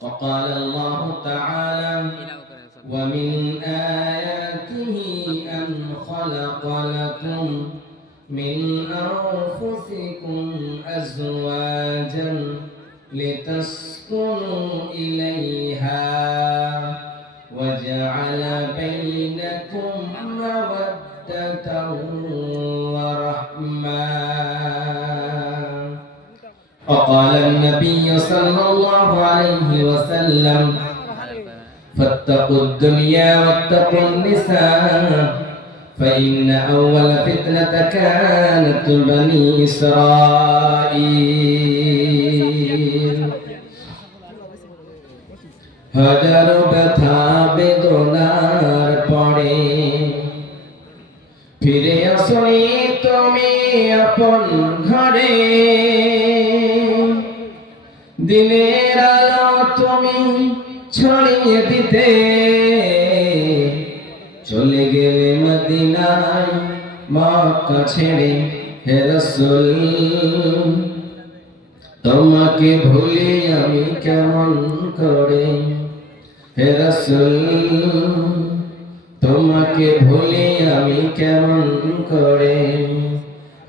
وقال الله تعالى ومن آياته أن خلق لكم من أنفسكم أزواجا لتسكنوا إليها وجعل بينكم مودة ورحمة. وقال النبي صلى الله عليه وسلم فاتقوا الدنيا واتقوا النساء فإن أول فتنة كانت بني إسرائيل হাজার ব্যথা বেদনার পরে ফিরে আসনি তুমি আপন ঘরে, দিনের আলো তুমি ছড়িয়ে দিতে চলে গেলে মদিনায় মক্কা ছেড়ে। হে রাসূল তোমাকে ভুলি আমি কেমন করে, হে রাসূল তোমাকে ভুলি আমি কেমন করে।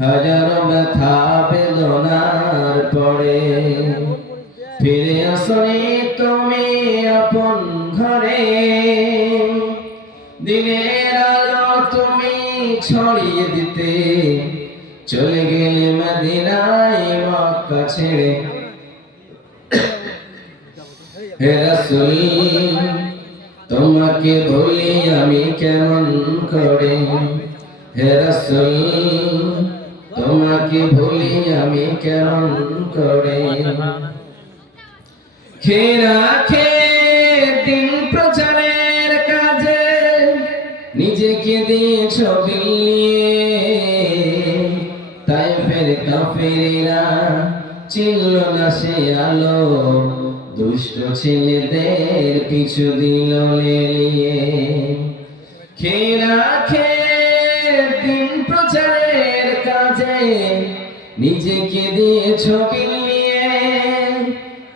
হাজার ব্যথা বেদনার পরে ফিরে আসনি তুমি আপন ঘরে, দিনের আলো তুমি ছড়িয়ে দিতে চলে গেলে মদিনায় মক্কা ছেড়ে। হে রাসূল তোমাকে ভুলি আমি কেমন করে, হে রাসূল তোমাকে ভুলি আমি কেমন করে। খেরা খে দিন প্রচারের কাজে নিজেকে দিয়েছ বিলিয়ে, তায়েফের কাফেররা চিনল না সে আলো, দুষ্ট ছেলেদের পিছু দিল লেলিয়ে। খেরা খে দিন প্রচারের কাজে নিজেকে দিয়েছ বিলিয়ে,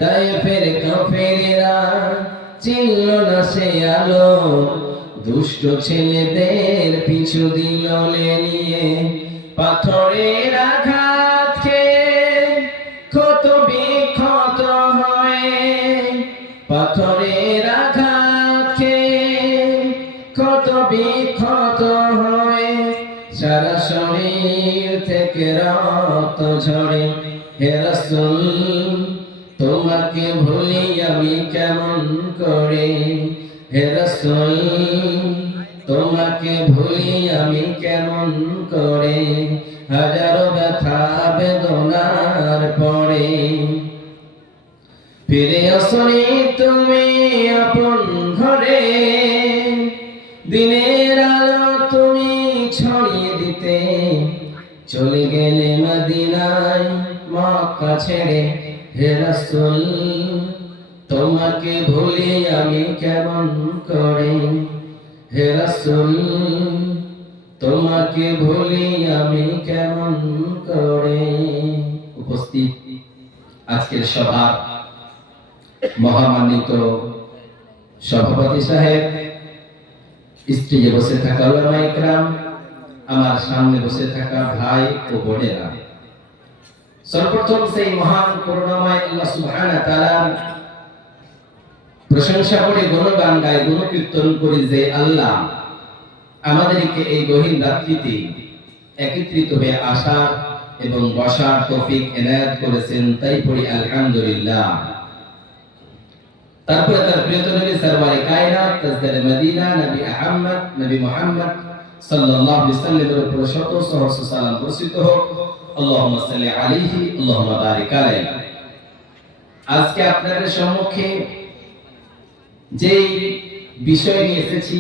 তায়েফের কাফেররা চিনল না সে আলো, দুষ্ট ছেলেদের পিছু দিল লেলিয়ে। পাথরের আঘাত খেয়ে ক্ষত বিক্ষত হয়, পাথরের আঘাত খেয়ে ক্ষত বিক্ষত হয়, সারা শরীর থেকে রক্ত ঝরে। হে রাসূল তোমাকে ভুলি আমি কেমন করে, হে রাসূল তোমাকে ভুলি আমি কেমন করে। হাজারো ব্যথা বেদনার পরে ফিরে আসনি তুমি আপন ঘরে, দিনের আলো তুমি ছড়িয়ে দিতে চলে গেলে মদিনায় মক্কা ছেড়ে। হে রাসূল তোমাকে ভুলি আমি কেমন করে, হে রাসূল তোমাকে ভুলি আমি কেমন করে। উপস্থিত আজকের সভার মহামান্বিত সভাপতি সাহেব, স্টেজে বসে থাকা উলামায়ে ইকরাম, আমার সামনে বসে থাকা ভাই ও বোনেরা, সর্বপ্রথম সেই মহান করুণাময় আল্লাহ সুবহানাহু ওয়া তাআলার প্রশংসা করে গুণগান গাই, গুণকীর্তন করি যে আল্লাহ আমাদেরকে এই গহীন রাত্রিতে একত্রিত হয়ে আসার এবং বসার তৌফিক এনায়েত করেছেন, তাই পড়ি আলহামদুলিল্লাহ। তারপরে তার প্রিয়তম নবী সরওয়ারে কায়নাত তাজদারে মদিনা নবী মুহাম্মদ সাল্লাল্লাহু আলাইহি ওয়াসাল্লামের উপর শত সহস্র সালাম বর্ষিত হোক। আল্লাহুম্মা সাল্লি আলাইহি আল্লাহুম্মা বারিক আলাইহি। আজকে আপনাদের সম্মুখে যে বিষয় নিয়ে এসেছি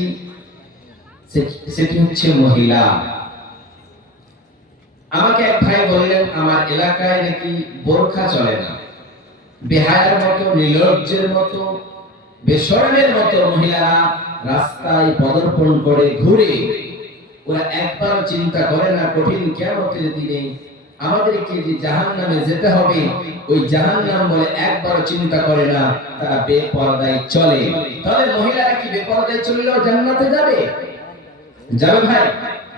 সেটি হচ্ছে মহিলা। আমাকে এক ভাই বললেন আমার এলাকায় নাকি বোরখা চলে না, বেহায়ার মতো, নির্লজ্জের মতো, বেশরমের মতো মহিলারা রাস্তায় পদার্পণ করে ঘুরে। ওরা একবার চিন্তা করে না কঠিন কিয়ামতের দিনে আমাদেরকে যে জাহান্নামে যেতে হবে, ওই জাহান্নাম বলে একবার চিন্তা করে না, তারা বেপরদায় চলে। তাহলে মহিলারা কি বেপরদায় চললেও জান্নাতে যাবে? যাবে ভাই?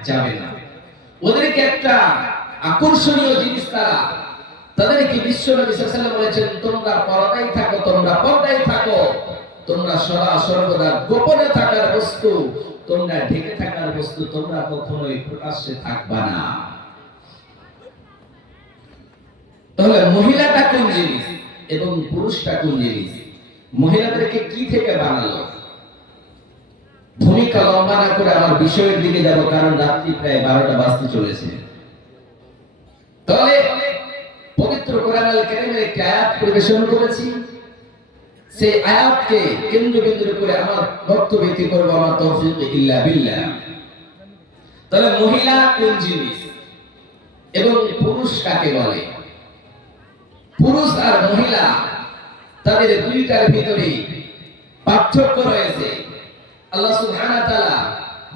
যাবে না। ওদেরকে একটা আকর্ষণীয় জিনিস তাদেরকে বিশ্বনবী সাল্লাল্লাহু আলাইহি ওয়াসাল্লাম বলেছেন, তোমরা পর্দায় থাকো, তোমরা পর্দায় থাকো, তোমরা সদা সর্বদা গোপনে থাকার বস্তু, তোমরা ঢেকে থাকার বস্তু, তোমরা কখনোই প্রকাশ্যে থাকবা না। তাহলে মহিলাটা কোন জিনিস এবং পুরুষটা কোন জিনিস? মহিলাদেরকে কি থেকে বানালো? ভূমিকা লম্বা না করে আমার বিষয়ের দিকে যাব, কারণ রাত্রি প্রায় 12টা বাজতে চলেছে। তাহলে পবিত্র কোরআন আল কারীমের একটি আয়াত পরিবেশন করেছি, সেই আয়াতকে কেন্দ্রবিন্দু করে আমার বক্তব্য কি করব, আমার তৌফিক ইল্লা বিল্লাহ। তাহলে মহিলা কোন জিনিস এবং পুরুষ কাকে বলে? পুরুষ আর মহিলা তাদের দুইটার ভিতরে পার্থক্য রয়েছে। আল্লাহ সুবহানাহু ওয়া তাআলা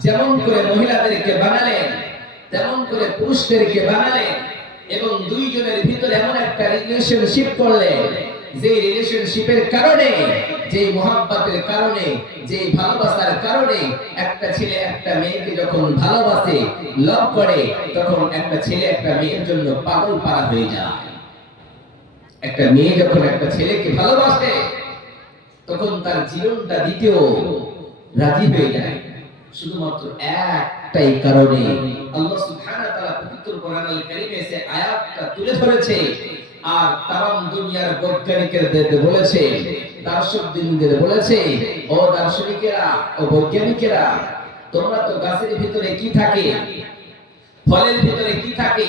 যেমন করে মহিলাদেরকে বানালেন, তেমন করে পুরুষদেরকে বানালেন, এবং দুইজনের ভিতরে এমন একটা রিলেশনশিপ করলেন, যে রিলেশনশিপের কারণে, যে মহব্বতের কারণে, যে ভালোবাসার কারণে একটা ছেলে একটা মেয়েকে যখন ভালোবাসে, লাভ করে, তখন একটা ছেলে একটা মেয়ের জন্য পাগল পারা হয়ে যায়। একটা মেয়ে যখন একটা ছেলেকে ভালোবাসে, তখন তার জীবনটা দিতেও রাজি হয়ে যায়, শুধুমাত্র একটাই কারণে। আল্লাহ সুবহানাহু ওয়া তাআলা পবিত্র কোরআন আল কারীমে সে আয়াতটা তুলে ধরেছে, আর তাম দুনিয়ার বৈজ্ঞানিকদের বলেছে, দার্শনিকদের বলেছে, ও দার্শনিকেরা, ও বৈজ্ঞানিকেরা, তোমরা তো গাছের ভিতরে কি থাকে, ফলের ভিতরে কি থাকে,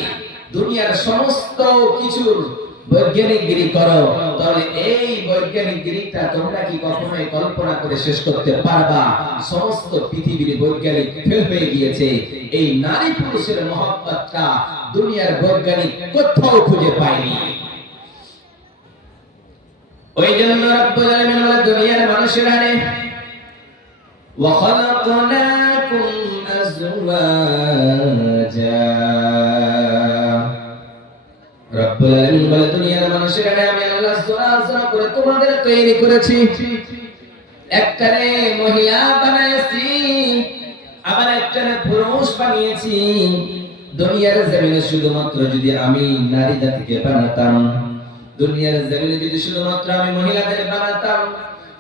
দুনিয়ার সমস্ত কিছুর বৈজ্ঞানিকগিরি করো, তাহলে এই বৈজ্ঞানিকগিরিটা তোমরা কি কখনোই কল্পনা করে শেষ করতে পারবা? সমস্ত পৃথিবীর বৈজ্ঞানিক ফেল হয়ে গিয়েছে, এই নারী পুরুষের মহব্বতটা দুনিয়ার বৈজ্ঞানিক কোথাও খুঁজে পায়নি। ওই জন্য রব্বুল আলামিন বলে, দুনিয়ার মানুষেরা রে, ওয়া খালাকনাকুম আজওয়াজা, রব্বুল আলামিন বলে, দুনিয়ার মানুষেরা রে, আমি আল্লাহ জোড়া করে তোমাদের তৈরি করেছি। একটারে মহিলা বানাইছি, আবার একটারে পুরুষ বানিয়েছি। দুনিয়ার জমিনে শুধুমাত্র যদি আমি নারী জাতিকে বানাতাম, দুনিয়ার জমিনে যদি শুধুমাত্র আমি মহিলাদের বানাতাম,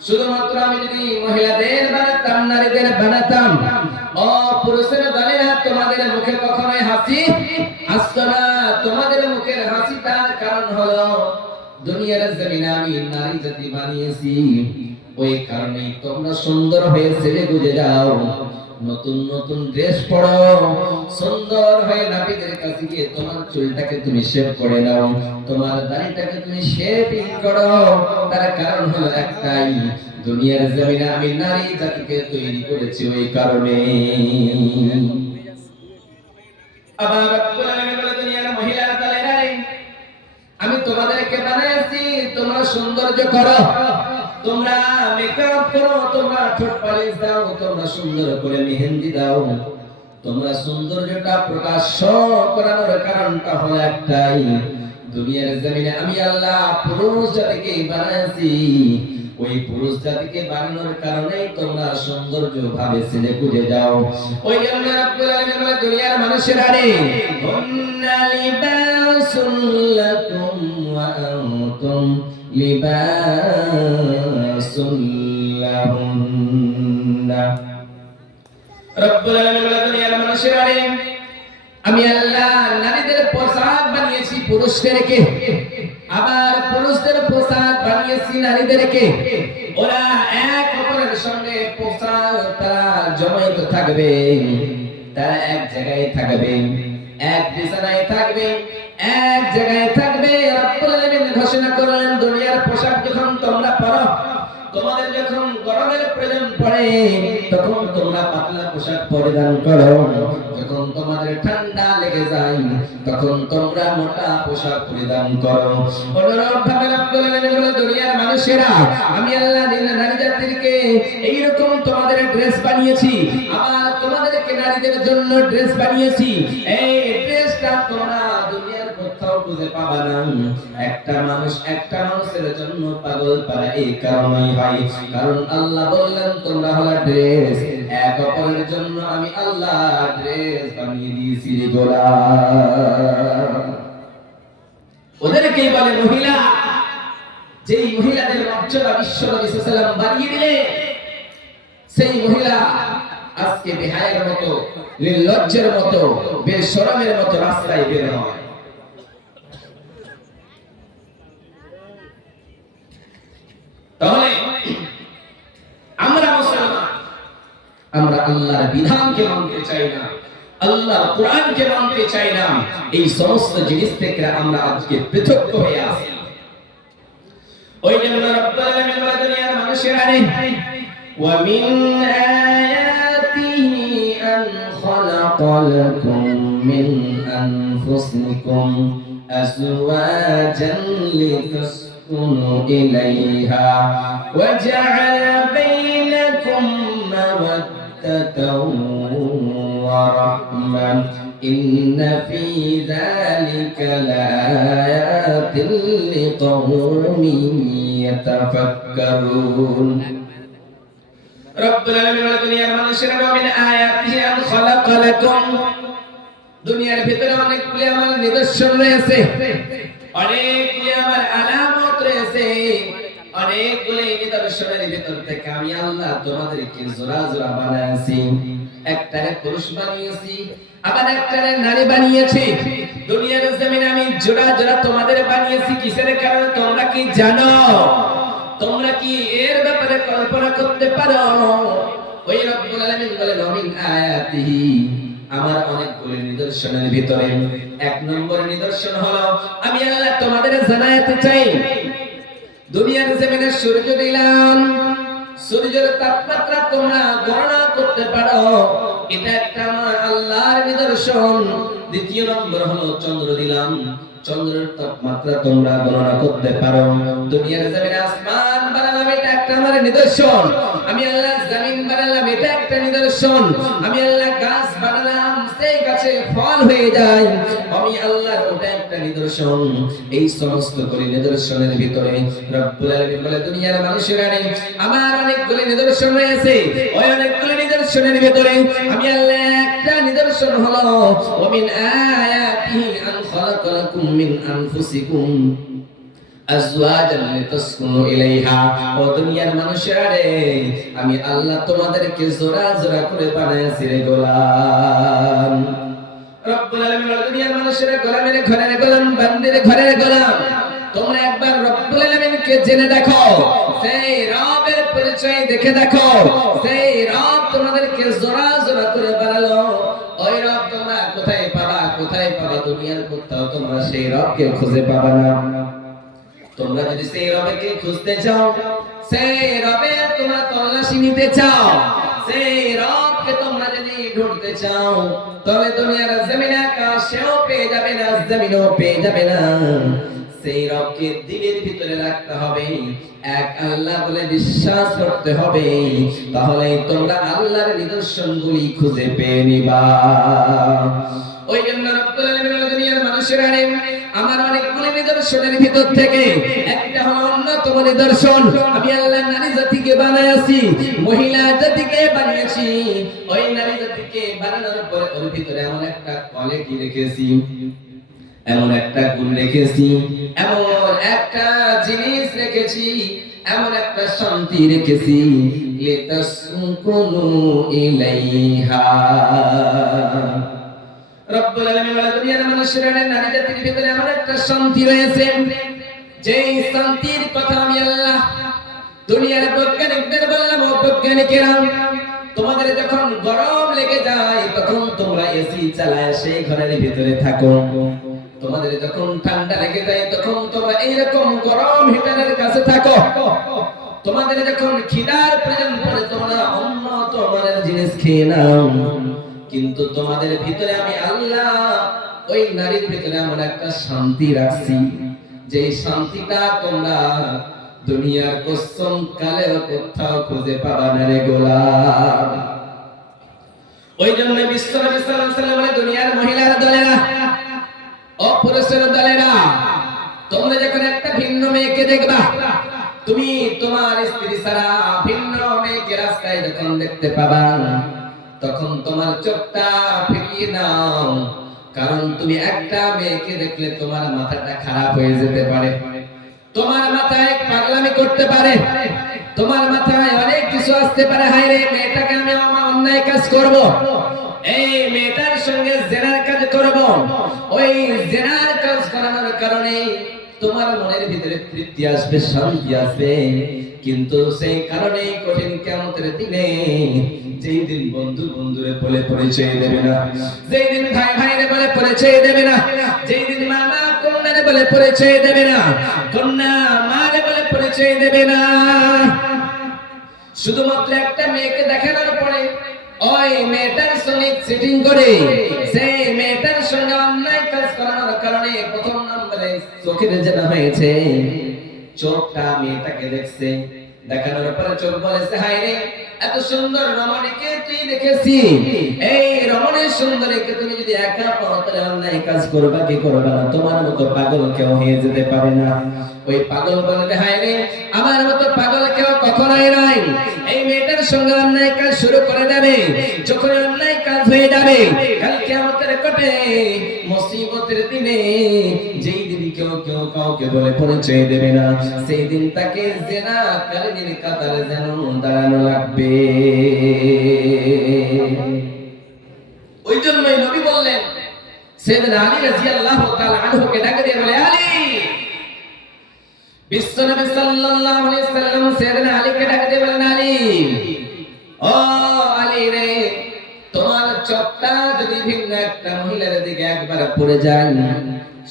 শুধুমাত্র আমি যদি মহিলাদের বানাতাম, নারীদের বানাতাম, ও পুরুষের দলেরা, তোমাদের মুখে কখনোই হাসি আসতো না। তোমাদের মুখের হাসিটার কারণ হলো দুনিয়ার জমিনে আমি নারী জাতি বানিয়েছি। ওই কারণেই তোমরা সুন্দর হয়ে ছেলে গুজে যাও, নতুন নতুন ড্রেস পরো, সুন্দর হয়ে নাপিতের কাছে গিয়ে তোমার চুলটাকে তুমি শেভ করে নাও, তোমার দাড়িটাকে তুমি শেভিং করো। তার কারণ হলো একটাই, দুনিয়ার জমিনে আমি নারী জাতিকে তৈরি করেছি ওই কারণে। আবার রব্বুল আলামিন বলে, দুনিয়ার মহিলা দলেরা রে, আমি তোমাদেরকে বানাইছি, তোমরা সৌন্দর্য করো, তোমরা মেকআপ করো, তোমরা ঠোঁট পালিশ দাও, তোমরা সুন্দর করে মেহেন্দি দাও। তোমরা সৌন্দর্যটা প্রকাশ করানোর কারণটা হলো একটাই, দুনিয়ার জমিনে আমি আল্লাহ পুরুষ জাতিকে বানাইছি, ওই পুরুষ জাতিকে বানানোর কারণেই তোমরা সৌন্দর্য ভাবে ছেলে খুঁজে যাও। ওই জন্য রব্বুল আলামিন বলে, দুনিয়ার মানুষেরা রে, হুন্না লিবাসুল লাকুম ওয়া আনতুম লিবাসুল লাহুন্না। রব্বুল আলামিন বলে, দুনিয়ার মানুষেরা রে, আমি আল্লাহ নারীদের পোশাক বানিয়েছি পুরুষদেরকে, আবার পুরুষদের পোশাক বানিয়েছি নারীদেরকে। ওরা এক অপরের সঙ্গে পোশাক তারা জমায়েত থাকবে, তারা এক জায়গায় থাকবে, এক বিছানায় থাকবে, এক জায়গায় থাকবে। রব্বুল আলামিন ঘোষণা করলেন, দুনিয়ার পোশাক যখন তোমরা পরো, তোমাদের যখন গরমের প্রয়োজন পড়ে, তখন তোমরা পাতলা পোশাক পরিধান করো, যখন তোমাদের ঠান্ডা লেগে যায়, তখন তোমরা মোটা পোশাক পরিধান করো। অনুরূপভাবে রব্বুল আলামিন বলে, দুনিয়ার মানুষেরা, আমি আল্লাহ নারী জাতিকে এইরকম তোমাদের ড্রেস বানিয়েছি, আবার তোমাদেরকে নারীদের জন্য ড্রেস বানিয়েছি। এই ড্রেসটা তোমরা দুনিয়ার খুঁজে পাবা না। একটা মানুষের জন্য পাগল পারা এই কারণেই হয়, কারণ আল্লাহ বললেন তোমরা হলো ড্রেস, এক অপরের জন্য আমি আল্লাহ ড্রেস বানিয়ে দিয়েছি রে গোলাম। ওদেরকেই বলে মহিলা। যেই মহিলাদের মর্যাদা বিশ্ব নবী সাল্লাল্লাহু আলাইহি ওয়াসাল্লাম বাড়িয়ে দিলেন, সেই মহিলা আজকে বেহায়ার মতো, নির্লজ্জের মতো, বেশরমের মতো রাস্তায় বের হয়। তাহলে আমরা মুসলমান, আমরা আল্লাহর বিধানকে মানতে চাই না, আল্লাহর কোরআনকে মানতে চাই না। এই সমস্ত জিনিস থেকে আমরা আজকে পৃথক হয়ে আছি। ওই জন্য রব্বুল আলামিন বলে দুনিয়ার মানুষেরা রে, ওয়া মিন আয়াতিহি আন খালাকা লাকুম মিন আনফুসিকুম আজওয়াজান লিতাসকুনু ইলাইহা ওয়া জাআলা বাইনাকুম মাওয়াদ্দাতাও ওয়া রাহমাহ ইন্না ফী যালিকা লাআয়াতিন লিকাওমিন ইয়াতাফাক্কারুন। রব্বুল আলামিন দুনিয়ার মানুষেরা মিন আয়াতিহি আন খালাকা লাকুম, দুনিয়ার ভিতরে অনেকগুলি আমার নিদর্শন রয়েছে, অনেকগুলি আমার আলামত রয়েছে, অনেকগুলি নিদর্শনের ভিতর থেকে আমি আল্লাহ তোমাদেরকে জোড়া জোড়া বানাইছি। একটারে পুরুষ বানিয়েছি, আবার একটারে নারী বানিয়েছি। দুনিয়ার জমিনে আমি জোড়া জোড়া তোমাদের বানিয়েছি কিসের কারণে তোমরা কি জানো? তোমরা কি এর ব্যাপারে কল্পনা করতে পারো? ওই রব্বুল আলামিন বলেন মিন আয়াতিহি, আমার অনেকগুলো নিদর্শনের ভিতরে এক নম্বর নিদর্শন হলো আমি আল্লাহ তোমাদের জানাতে চাই, দুনিয়ার জমিনে সূর্য দিলাম, সূর্যের তাপমাত্রা তোমরা গণনা করতে পারো, এটা একটা আমার আল্লাহর নিদর্শন। দ্বিতীয় নম্বর হলো চন্দ্র দিলাম, চন্দ্রের তাপমাত্রা তোমরা গণনা করতে পারো। দুনিয়ার জমিনে আসমান বানালাম, এটা একটা আমার নিদর্শন। আমি আল্লাহ জমিন বানালাম, এটা একটা নিদর্শন। আমি আল্লাহ গাছ বানালাম, সেই গাছে ফল হয়ে যায়, আমি আল্লাহর ওটা একটা নিদর্শন। এই সমস্ত গুলি নিদর্শনের ভিতরে রব্বুল আলামিন বলে দুনিয়ার মানুষেরা রে, আমার অনেকগুলি নিদর্শন রয়েছে। ওই অনেকগুলি নিদর্শনের ভিতরে আমি আল্লাহ একটা নিদর্শন হলো ওয়া মিন আয়াতিহি আন খালাকা লাকুম মিন আনফুসিকুম আজওয়াজান লিতাসকুনু ইলাইহা। ও দুনিয়ার মানুষেরা রে, আমি আল্লাহ তোমাদেরকে জোড়া জোড়া করে বানাইছি রে গোলাম। রব্বুল আলামিন দুনিয়ার মানুষেরা গোলামের ঘরের গোলাম, বান্দির ঘরের গোলাম। তোমরা একবার রব্বুল আলামিনকে জেনে দেখো, সেই রবের পরিচয় দেখে দেখো, সেই রব তোমাদেরকে জোড়া জোড়া করে বানালো। ওই রব তোমরা কোথায় পাবা? কোথায় পাবা? দুনিয়ার কোথাও তোমরা সেই রবকে খুঁজে পাবা না। তোমরা যদি সেই রবকে খুঁজতে চাও, সেই রবের তোমরা তল্লাশি নিতে চাও, সেই রবকে তোমরা যদি ঢুঁড়তে চাও, তবে দুনিয়ার জমিনে আকাশেও পেয়ে যাবে না, জমিনও পেয়ে যাবে না। সেই রবকে দিলের ভিতরে রাখতে হবে, এক আল্লাহ বলে বিশ্বাস করতে হবে, তাহলে তোমরা আল্লাহর নিদর্শনগুলি খুঁজে পেয়ে নিবা। ওই জন্য রব্বুল আলামিন দুনিয়ার মানুষেরা রে, আমার অনেকগুলি নিদর্শনের ভিতর থেকে একটা হলো অন্যতম নিদর্শন, আমি আল্লাহ নারী জাতিকে বানাইছি, মহিলা জাতিকে বানিয়েছি। ওই নারী জাতিকে বানানোর পরে ওর ভিতরে এমন একটা কোয়ালিটি রেখেছি, এমন একটা গুণ রেখেছি, এমন একটা জিনিস রেখেছি, এমন একটা শান্তি রেখেছি, লিতাসকুনু ইলাইহা। রব্বুল আলামিন বলে দুনিয়ার মানুষেরা নারী জাতির ভিতরে এমন একটা শান্তি রয়েছে, যেই শান্তির কথা আমি আল্লাহ দুনিয়ার বৈজ্ঞানিকদের বললাম, ও বৈজ্ঞানিকেরা, তোমাদের যখন গরম লেগে যায় তখন তোমরা এসি চালায় সেই ঘরের ভিতরে থাকো, তোমাদের যখন ঠান্ডা লেগে যায় তখন তোমরা এইরকম গরম হিটারের কাছে থাকো, তোমাদের যখন খিদার প্রয়োজন পড়ে তোমরা অন্য তোমাদের জিনিস খেয়ে নাও। কিন্তু তোমাদের ভিতরে আমি আল্লাহ ওই নারীর ভিতরে এমন একটা শান্তি রাখছি, যে শান্তিটা তোমরা দুনিয়ার কসম কালেও কোথাও খুঁজে পাবা না রে গোলাম। ওই জন্য বিশ্বনবী সাল্লাল্লাহু আলাইহি ওয়াসাল্লাম দুনিয়ার মহিলারা দলেরা অপুরুষের দলেরা, তোমরা যখন একটা ভিন্ন মেয়েকে দেখবা, তুমি তোমার স্ত্রী ছাড়া ভিন্ন মেয়েকে রাস্তায় যখন দেখতে পাবা, তখন তোমার চোখটা ফিরিয়ে নাও। কারণ তুমি একটা মেয়েকে দেখলে তোমার মাথাটা খারাপ হয়ে যেতে পারে, তোমার মাথায় পাগলামি করতে পারে, তোমার মাথায় অনেক কিছু আসতে পারে। হায় রে, মেয়েটাকে আমি আমার অন্যায় কাজ করব, এই মেয়েটার সঙ্গে জেনার কাজ করব, ওই জেনার কাজ করানোর কারণে তোমার মনের ভিতরে তৃপ্তি আসবে, শান্তি আসবে। কিন্তু সেই কারণে কঠিন কিয়ামতের দিনে, যেই দিন বন্ধু বন্ধুরে বলে পরিচয় দেবে না, যেই দিন ভাই ভাইরে বলে পরিচয় দেবে না, যেই দিন মা মা কন্যারে বলে পরিচয় দেবে না, কন্যা মারে বলে পরিচয় দেবে না, শুধুমাত্র একটা মেয়েকে দেখানোর পরে ওই মেয়েটার সঙ্গে চিটিং করে, সেই মেয়েটার সঙ্গে অন্যায় কাজ করানোর কারণে প্রথম নম্বরে চোখের যেটা হয়েছে, চোখটা মেয়েটাকে দেখছে, দেখানোর পরে চোখ বলেছে, হায় রে, এত সুন্দর রমণীকে তুই দেখেছি, এই রমণীর সুন্দরীকে তুমি যদি একা পাও তাহলে অন্যায় কাজ করবা কি করবা না, তোমার মতো পাগল কেউ হয়ে যেতে পারে না। ওই পাগল বলবে, হায় রে, আমার মতো পাগল কেউ কখনোই নাই। এই মেয়েটার সঙ্গে অন্যায় কাজ শুরু করে দেবে, যখন অন্যায় কাজ হয়ে যাবে, কাল কিয়ামতের কোটে মুসিবতের দিনে, যেই দিন কেউ কেউ কাউকে বলে পরিচয় দেবে না, সেই দিন তাকে জিনাকারীর কাতারে যেন দাঁড়ানো লাগবে। ওই জন্যই নবী বললেন, সাইয়েদনা আলী রাদিয়াল্লাহু তাআলা আনহুকে ডাকে দিয়ে বলে, আলী, বিশ্বনবী সাল্লাল্লাহু আলাইহি সাল্লাম সাইয়েদনা আলীকে ডাকে দিয়ে বলেন, আলী, ও আলী রে, তোমার চোখটা যদি ভিন্ন একটা মহিলার দিকে একবার পড়ে যায়,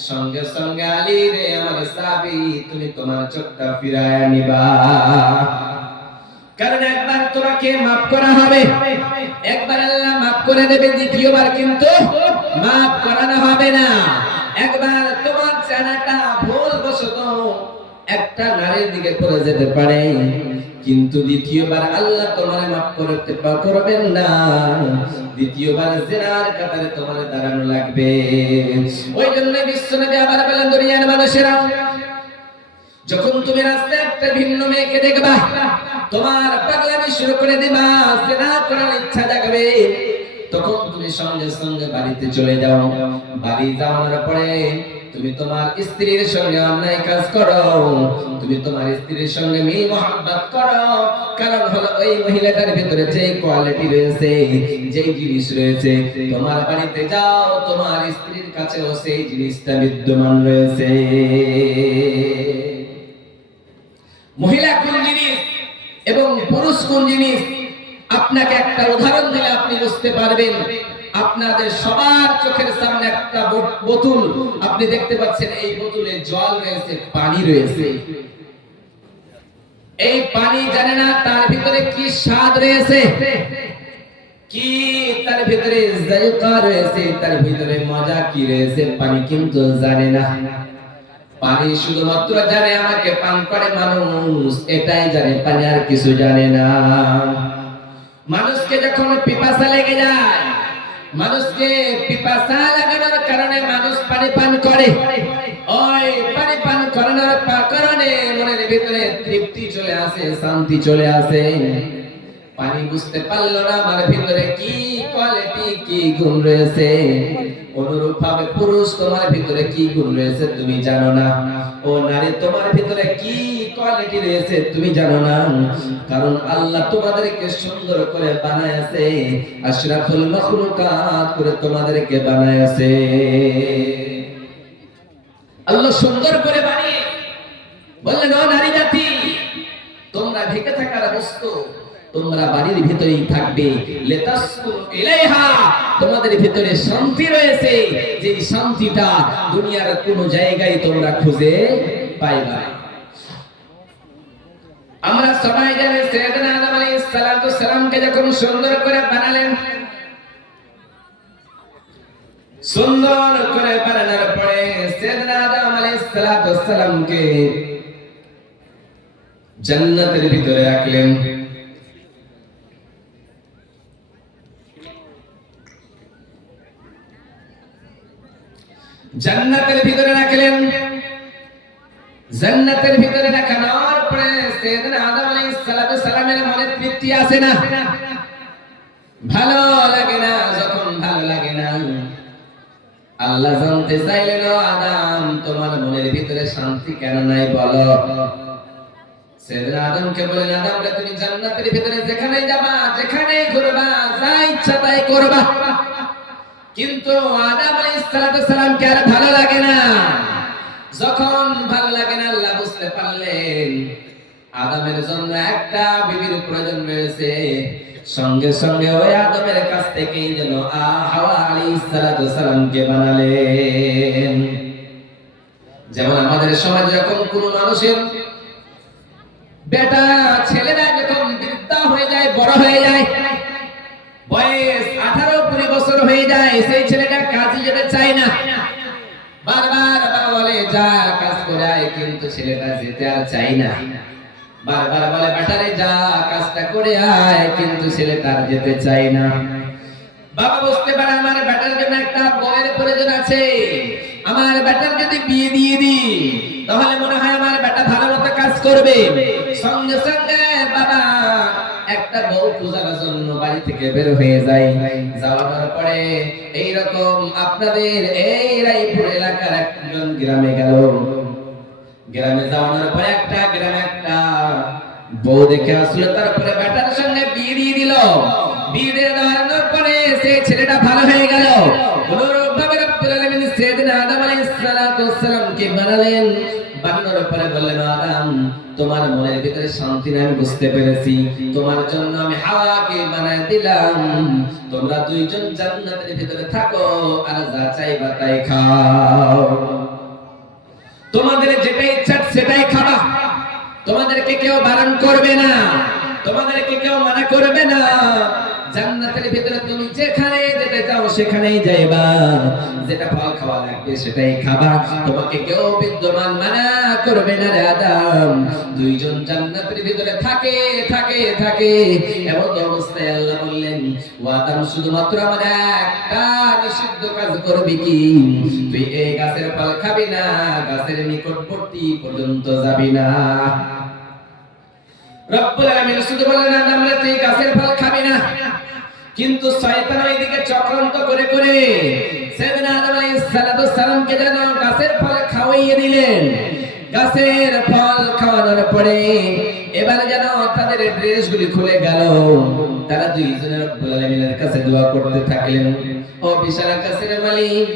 সঙ্গে সঙ্গে আলী রে আমার সাহাবী, তুমি তোমার চোখটা ফিরায় নিবা। কারণ একবার তোমাকে মাফ করা হবে, একবার আল্লাহ মাফ করে দেবে, দ্বিতীয়বার কিন্তু মাফ করানো হবে না। একবার তোমার জানাটা ভুলবশত একটা নারীর দিকে পড়ে যেতে পারে, কিন্তু দ্বিতীয়বার আল্লাহ তোমার মাফ করতে করবেন না, দ্বিতীয়বার জিনার কাতারে তোমার দাঁড়ানো লাগবে। ওই জন্য বিশ্বনবী আবার বলেন, দুনিয়ার মানুষেরা, যখন তুমি রাস্তায় একটা ভিন্ন মেয়েকে দেখবা, তোমার পাগলামি শুরু করে দিবা, জিনা করার ইচ্ছা জাগবে, তখন তুমি সঙ্গে সঙ্গে বাড়িতে চলে যাও। বাড়ি যাওয়ার পরে তুমি তোমার স্ত্রীর সঙ্গে অন্যায় কাজ করো, তুমি তোমার স্ত্রীর সঙ্গে মিল মহব্বত করো। কারণ হলো ওই মহিলাটার ভিতরে যে কোয়ালিটি রয়েছে, যে জিনিস রয়েছে, তোমার বাড়িতে যাও, তোমার স্ত্রীর কাছেও সেই জিনিসটা বিদ্যমান রয়েছে। মহিলা কোন জিনিস এবং পুরুষ কোন জিনিস, আপনাকে একটা উদাহরণ দিলে আপনি বুঝতে পারবেন। আপনাদের সবার চোখের সামনে একটা বোতল আপনি দেখতে পাচ্ছেন, এই বোতলে জল রয়েছে, পানি রয়েছে। এই পানি জানে না তার ভিতরে কি স্বাদ রয়েছে, কি তার ভিতরে জায়কা রয়েছে, তার ভিতরে মজা কি রয়েছে, পানি কিন্তু জানে না। পানি শুধুমাত্র জানে আমাকে পান করে মানুষ, এটাই জানে, পানি আর কিছু জানে না। মানুষকে যখন পিপাসা লেগে যায়, মানুষকে পিপাসা লাগানোর কারণে মানুষ পানি পান করে, ওই পানি পান করানোর কারণে মনের ভিতরে তৃপ্তি চলে আসে, শান্তি চলে আসে। পানি বুঝতে পারলো না আমার ভিতরে কি কোয়ালিটি, কি গুণ রয়েছে, অনুরূপ ভাবে পুরুষ তোমার ভিতরে কি গুণ রয়েছে তুমি জানো না, ও নারী তোমার ভিতরে কি কোয়ালিটি রয়েছে তুমি জানো না। কারণ আল্লাহ তোমাদেরকে সুন্দর করে বানায়ছে, আশরাফুল মাখলুকাত করে তোমাদেরকে বানায়ছে। আল্লাহ সুন্দর করে বানিয়ে বললেন, ও নারী জাতি, তোমরা ঢেকে থাকার বস্তু, তোমরা বাড়ির ভিতরেই থাকবে, লিতাসকুনু ইলাইহা, তোমাদের ভিতরে শান্তি রয়েছে, যে শান্তিটা দুনিয়ার কোনো জায়গায় তোমরা খুঁজে পাইবা। আমরা সবাই জানি সাইয়েদনা আদম আলাইহিস সালাতু সালামকে যখন সুন্দর করে বানালেন, সুন্দর করে বানানোর পরে সাইয়েদনা আদম আলাইহিস সালাতু সালামকে জান্নাতের ভিতরে রাখলেন। জান্নাতের ভিতরে রাখলেন। জান্নাতের ভিতরে রাখানোর পরে সাইয়েদনা আদম আলাইহিস সালামের মনে তৃপ্তি আসে না, ভালো লাগে না। যখন ভালো লাগে না, আল্লাহ জানতে চাইলেন, আদম তোমার মনের ভিতরে শান্তি কেন নাই বলো। সাইয়েদনা আদমকে বলেন, আদম তুমি জান্নাতের ভিতরে যেখানে যাবা, যেখানে ঘুরবা, যা ইচ্ছা তাই করবা, কিন্তু আদম আলাইহিস সালামকে আর ভালো লাগে না। যখন ভালো লাগে না, আল্লাহ বুঝতে পারলেন আদমের জন্য একটা বিবির প্রয়োজন রয়েছে। সঙ্গে সঙ্গে ওই আদমের কাছ থেকেই যেন হাওয়া আলাইহিস সালামকে বানালেন। যেমন আমাদের সমাজে যখন কোনো মানুষের বেটা ছেলেরা যখন বৃদ্ধা হয়ে যায়, বড় হয়ে যায়, বয়স 18-20 বছর হয়ে যায়, সেই ছেলেটা কাজে যেতে চায় না, বারবার বাবা বলে যা কাজ করে আয়, কিন্তু ছেলেটা যেতে আর চায় না। বারবার বলে বেটারে যা কাজটা করে আয়, কিন্তু ছেলেটা আর যেতে চায় না। বাবা বুঝতে পারে আমার বেটার জন্য একটা বউয়ের প্রয়োজন আছে, আমার বেটার যদি বিয়ে দিয়ে দিই তাহলে মনে হয় আমার বেটা ভালো মতো কাজ করবে। সঙ্গে সঙ্গে বাবা একটা বউ খোঁজার জন্য বাড়ি থেকে বের হয়ে যায়। যাওয়ার পরে এইরকম আপনাদের এই রায়পুর এলাকার একজন গ্রামে গেল। গ্রামে যাওয়ার পরে একটা গ্রামে একটা বউ দেখে আসলো, তারপরে বেটার সঙ্গে বিয়ে দিয়ে দিল। বিয়ে দিয়ে দেওয়ার পরে সেই ছেলেটা ভালো হয়ে গেল। অনুরূপভাবে রব্বুল আলামিন সাইয়েদনা আদম আলাইহিস সালামকে বানালেন। বানানোর পরে বললেন, আদম তোমার মনের ভিতরে শান্তি আমি বুঝতে পেরেছি, তোমার জন্য আমি হাওয়াকে বানায় দিলাম। তোমরা দুইজন জান্নাতের ভিতরে থাকো আর যা চাইবা তাই খাও। তোমাদের যেটা ইচ্ছা সেটাই খাবা, তোমাদেরকে কেউ বারণ করবে না, তোমাদেরকে কেউ মানা করবে না। জান্নাতের ভিতরে তুমি যেখানে যেতে চাও সেখানেই যাইবা, যেটা ফল খাওয়া লাগবে সেটাই খাবা, তোমাকে কেউ বিদ্যমান মানা করবে না রে আদম। দুইজন জান্নাতের ভিতরে থাকে থাকে থাকে এমন অবস্থায় আল্লাহ বললেন, ও আদম শুধুমাত্র আমার একটা নিষিদ্ধ কাজ করবি কি, তুই এই গাছের ফল খাবি না, গাছের নিকটবর্তী পর্যন্ত যাবি না। রব্বুল আলামিন শুধু বলেন, আদম তুই গাছের ফল খাবি না, কিন্তু শয়তান এইদিকে চক্রান্ত করে করে সাইয়েদনা আদম আলাইহিস সালামকে যেন গাছের ফল খাওয়াইয়ে দিলেন। গাছের ফল খাওয়ানোর পরে এবারে যেন তাদের ড্রেসগুলি খুলে গেল। তারা দুইজনে রব্বুল আলামিনের কাছে দোয়া করতে থাকলেন, ও বিশাল আকাশের মালিক,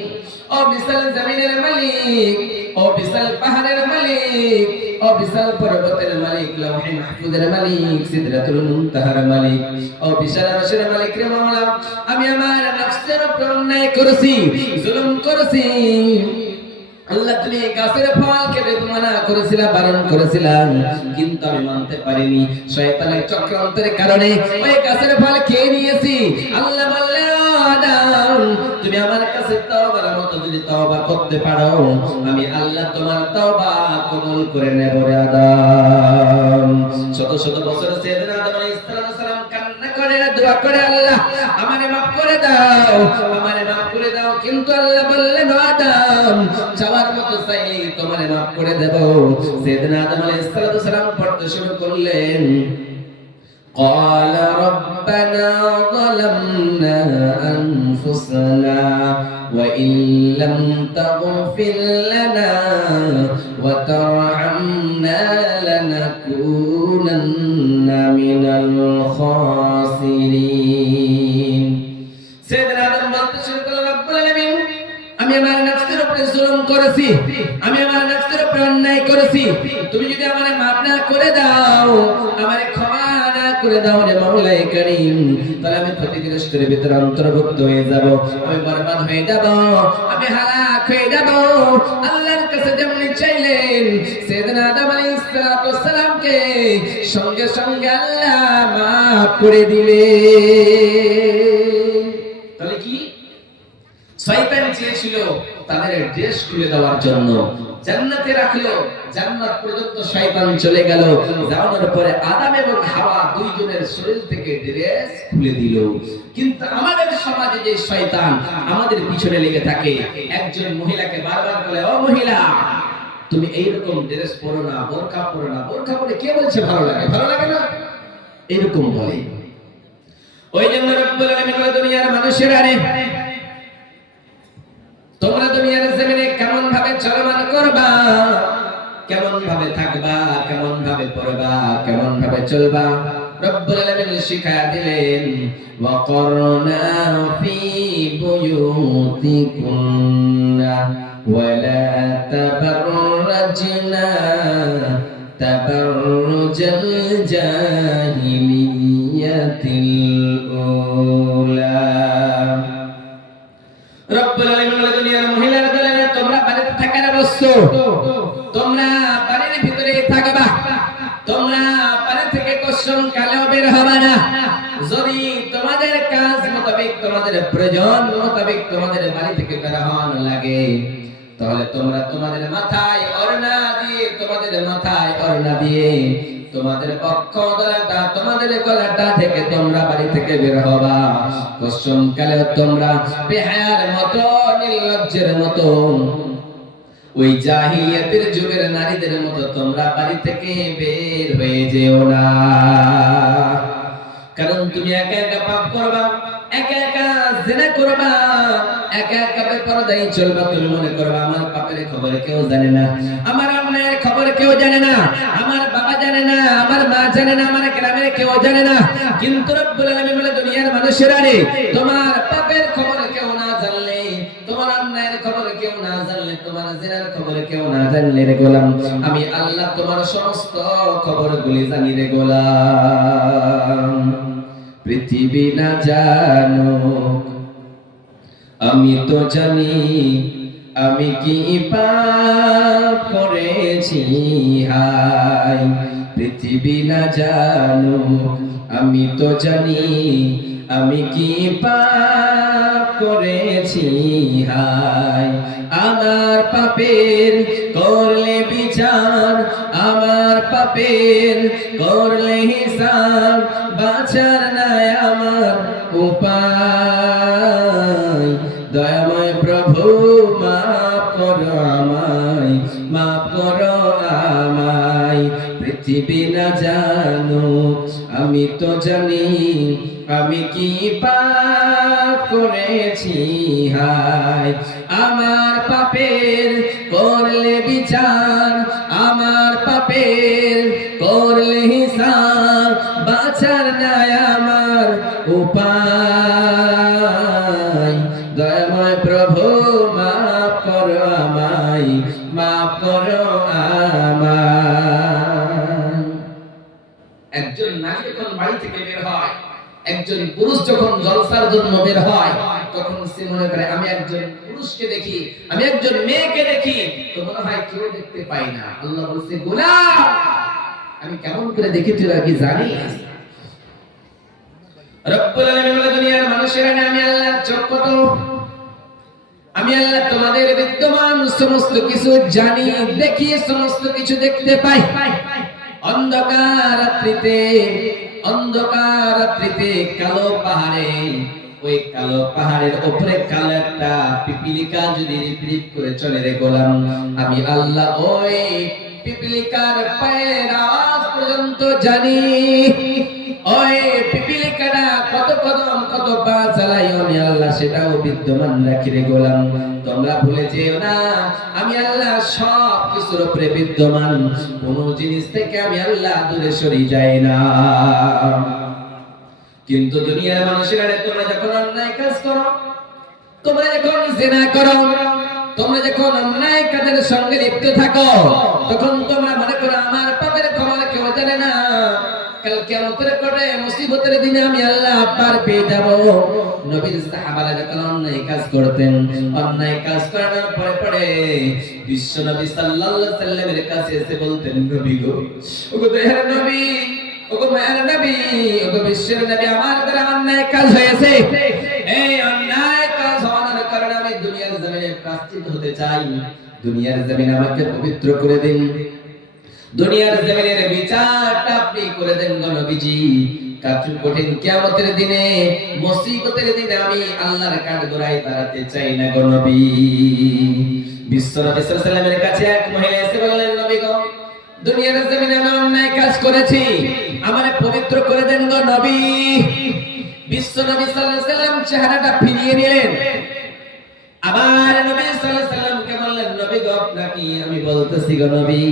ও বিশাল জমিনের মালিক, ও বিশাল পাহাড়ের মালিক, ও বিশাল পর্বতের মালিক, লৌহে মাহফুজের মালিক, সিদরাতুল মুনতাহার মালিক, ও বিশাল আরশের মালিক রে মাওলা, আমি আমার নফসের উপর অন্যায় করেছি, জুলুম করেছি। আল্লাহ তুমি গাছের ফল খেতে মানা করেছিলা, বারণ করেছিলাম, কিন্তু আমি মানতে পারিনি। শয়তানের চক্রান্তের কারণে ওই গাছের ফল খেয়ে নিয়েছি। আল্লাহ বললেন, আদম তুমি আমার কাছে তওবার মতো যদি তওবা করতে পারো, আমি আল্লাহ তোমার তওবা কবুল করে নেব রে আদম। শত শত বছর সাইয়েদনা আদম আলাইহিস সালাম কান্না করে দোয়া করে, আল্লাহ আমারে maaf করে দাও, আমারে maaf করে দাও। কিন্তু আল্লাহ বললেন, আদম যাওয়ার মতো চাইলে তোমারে maaf করে দেব। সাইয়েদনা আদম আলাইহিস সালাম পড়তে শুরু করলেন, قال ربنا ظلمنا أنفسنا وإن لم تغفر لنا وترحمنا لنكونن من الخاسرين। سيدنا آدم বলতে শুরু করলেন, রব্বুল আলামিন আমি আমার নফসের উপরে জুলুম করেছি, আমি আমার নফসের উপরে অন্যায় করেছি, তুমি যদি আমারে maaf না করে দাও, আমারে ক্ষমা করে দাও রে মাওলাই করিম, তাহলে আমি ক্ষতিগ্রস্তের ভিতরে অন্তর্ভুক্ত হয়ে যাব, আমি বরবাদ হয়ে যাব, আমি হালাক হয়ে যাব। আল্লাহর কাছে যেমন চাইলেন সাইয়েদনা আদম আলাইহিস সালামকে, সঙ্গে সঙ্গে আল্লাহ maaf করে দিলেন। তাহলে কি শয়তান চেয়েছিল তাদের ড্রেস খুলে দেওয়ার জন্য, জান্নাতে রাখলো, জান্নাত পর্যন্ত শয়তান চলে গেল। যাওয়ার পরে আদম এবং হাওয়া দুইজনের শরীর থেকে ড্রেস খুলে দিল। কিন্তু আমাদের সমাজে যে শয়তান আমাদের পিছনে লেগে থাকে, একজন মহিলাকে বারবার বলে, ও মহিলা তুমি এইরকম ড্রেস পরো না, বোরকা পরো না। বোরকা পরে কে বলছে ভালো লাগে? ভালো লাগে না, এরকম বলে। ওই জন্য রব্বুল আলামিন বলে, দুনিয়ার মানুষেরা রে, তোমরা দুনিয়ার জমিনে কেমন ভাবে চলমান করবা, কেমন ভাবে থাকবা, কেমন ভাবে পড়বা, কেমন ভাবে চলবা, রব্বুল আলামিন শিখায়া দিলেন, ওয়াকরনা ফি বুয়ুতিকুন্না ওয়ালা তাবাররাজনা তাবাররুজাল জাহিলিয়াতিল উলা। রব্বুল আলামিন বলে, দুনিয়ার মহিলারা বলে, তোমরা বাড়িতে থাকার বস্তু, তোমরা বাড়ির ভিতরে থাকবা, তোমরা বাড়ি থেকে কসম কালেও বের হবে না। যদি তোমাদের কাজ মোতাবেক, তোমাদের প্রয়োজন মোতাবেক তোমাদের বাড়ি থেকে বের হওয়ার লাগে, তাহলে তোমরা তোমাদের মাথায় ওড়না দিয়ে, তোমাদের মাথায় ওড়না দিয়ে তোমাদের বক্ষ গলাটা, তোমাদের গলাটা থেকে তোমরা বাড়ি থেকে বের হবা। কসম কালেও তোমরা বেহায়ার মতো, নির্লজ্জের মতো, ওই জাহিলিয়াতের যুগের নারীদের মতো তোমরা বাড়ি থেকে বের হয়ে যেও না। কারণ তুমি একা একা পাপ করবা, একা একা জিনা করবা, একা একা বেপরদাই চলবা। তুমি মনে করবা আমার পাপের খবর কেউ জানে না, আমার অন্যায়ের খবর কেউ জানে না, আমার বাবা জানে না, আমার মা জানে না, আমার গ্রামের কেউ জানে না। কিন্তু রব্বুল আলামিন বলে, দুনিয়ার মানুষেরা রে, তোমার পাপের খবর কেউ না জানলে, তোমার অন্যায়ের খবর কেউ না জানলে, তোমার জিনার খবর কেউ না জানলে রে গোলাম, আমি আল্লাহ তোমার সমস্ত খবরগুলি জানি রে গোলাম। পৃথিবী না জানো, আমি তো জানি আমি কি পাপ করেছি। হায় পৃথিবী না জানো, আমি তো জানি আমি কি পাপ করেছি। হায় আমার পাপের করলে বিচার, আমার পাপের করলে হিসাব, বাঁচার নাই আমার উপায়। দয়াময় প্রভু মাফ করো আমায়, মাফ করো আমায়। পৃথিবী না জানো, আমি তো জানি আমি কি পাপ করেছি। হায় আমার পাপের করলে বিচার, আমার পাপের করলে হিসাব, বাঁচার নাই আমার উপায়। দয়াময় প্রভু মাফ করো আমায়, মাফ করো আমায়। একজন নারী যখন বাড়ি থেকে বের হয়, একজন পুরুষ যখন জলসার জন্য বের হয়, তখন সে মনে করে আমি একজন পুরুষকে দেখি, আমি একজন মেয়েকে দেখি, তো মনে হয় কেউ দেখতে পাই না। আল্লাহ বলছে, গোলাম আমি কেমন করে দেখি তুই কি জানিস? রব্বুল আলামিন বলে, দুনিয়ার মানুষেরা না, আমি আল্লাহর চোখ কত, আমি আল্লাহ তোমাদের বিদ্যমান সমস্ত কিছু জানি, দেখি, সমস্ত কিছু দেখতে পাই। অন্ধকার রাত্রিতে, অন্ধকার রাত্রিতে কালো পাহাড়ে, ওই কালো পাহাড়ের উপরে কালো একটা পিপিলিকা যদি রিপ করে চলে রে গোলাম, আমি আল্লাহ ওই পিপিলিকার পায়ের আওয়াজ পর্যন্ত জানি। ওই পিপিলিকাটা কত কদম কত পা চালাই, আমি আল্লাহ সেটাও বিদ্যমান রাখি রে গোলাম। তোমরা ভুলে যেও না আমি আল্লাহ সব কিছুর উপরে বিদ্যমান, কোন জিনিস থেকে আমি আল্লাহ দূরে সরে যাই না। কিন্তু দুনিয়ার মানুষেরা, তোমরা যখন অন্যায় কাজ করো, তোমরা যখন জিনা করো, তোমরা যখন অন্যায় কাজের সঙ্গে লিপ্ত থাকো, তখন তোমরা মনে করো আমার পাপের খবর কেউ জানে না। কাল কিয়ামতের কোটে মুসিবতের দিনে আমি আল্লাহ পার পেয়ে যাব। নবীর সাহাবারা যখন অন্যায় কাজ করতেন, অন্যায় কাজ করার পরে পরে বিশ্ব নবী সাল্লাল্লাহু আলাইহি সাল্লামের কাছে এসে বলতেন, নবী গো, ওগো দয়ার নবী, ওগো মায়ের নবী, ওগো বিশ্বের নবী, আমার দ্বারা অন্যায় কাজ হয়েছে। এই অন্যায় কাজ হওয়ার কারণে আমি দুনিয়ার জমিনে প্রায়শ্চিত্ত হতে চাই। দুনিয়ার জমিনে আমাকে পবিত্র করে দিন, দুনিয়ার জমিনের বিচারটা আপনি করে দেন গো নবীজি। কঠিন কিয়ামতের দিনে, মুসিবতের দিনে আমি আল্লাহর কাঠগড়ায় দাঁড়াতে চাই না গো নবী। বিশ্ব নবী সাল্লাল্লাহু আলাইহি ওয়াসাল্লামের কাছে এক মহিলা এসে বললেন, নবী গো, দুনিয়ার জমিনে আমি অন্যায় কাজ করেছি, আমারে পবিত্র করে দেন গো নবী। বিশ্ব নবী সাল্লাল্লাহু আলাইহি ওয়াসাল্লাম চেহারাটা ফিরিয়ে নিলেন, আবার নবী সাল্লাল্লাহু আলাইহি ওয়াসাল্লামকে বললেন, নবী গো, আপনাকে আমি বলতেছি গো নবী,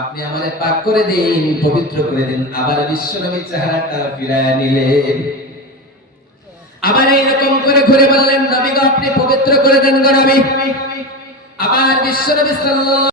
আপনি আমারে পাক করে দিন, পবিত্র করে দিন। আবার বিশ্ব নবী চেহারাটা ফিরায় নিলেন, আবার এইরকম করে ঘুরে বললেন, নবী গো, আপনি পবিত্র করে দেন গো নবী। আবার বিশ্ব নবী সাল্লাল্লাহু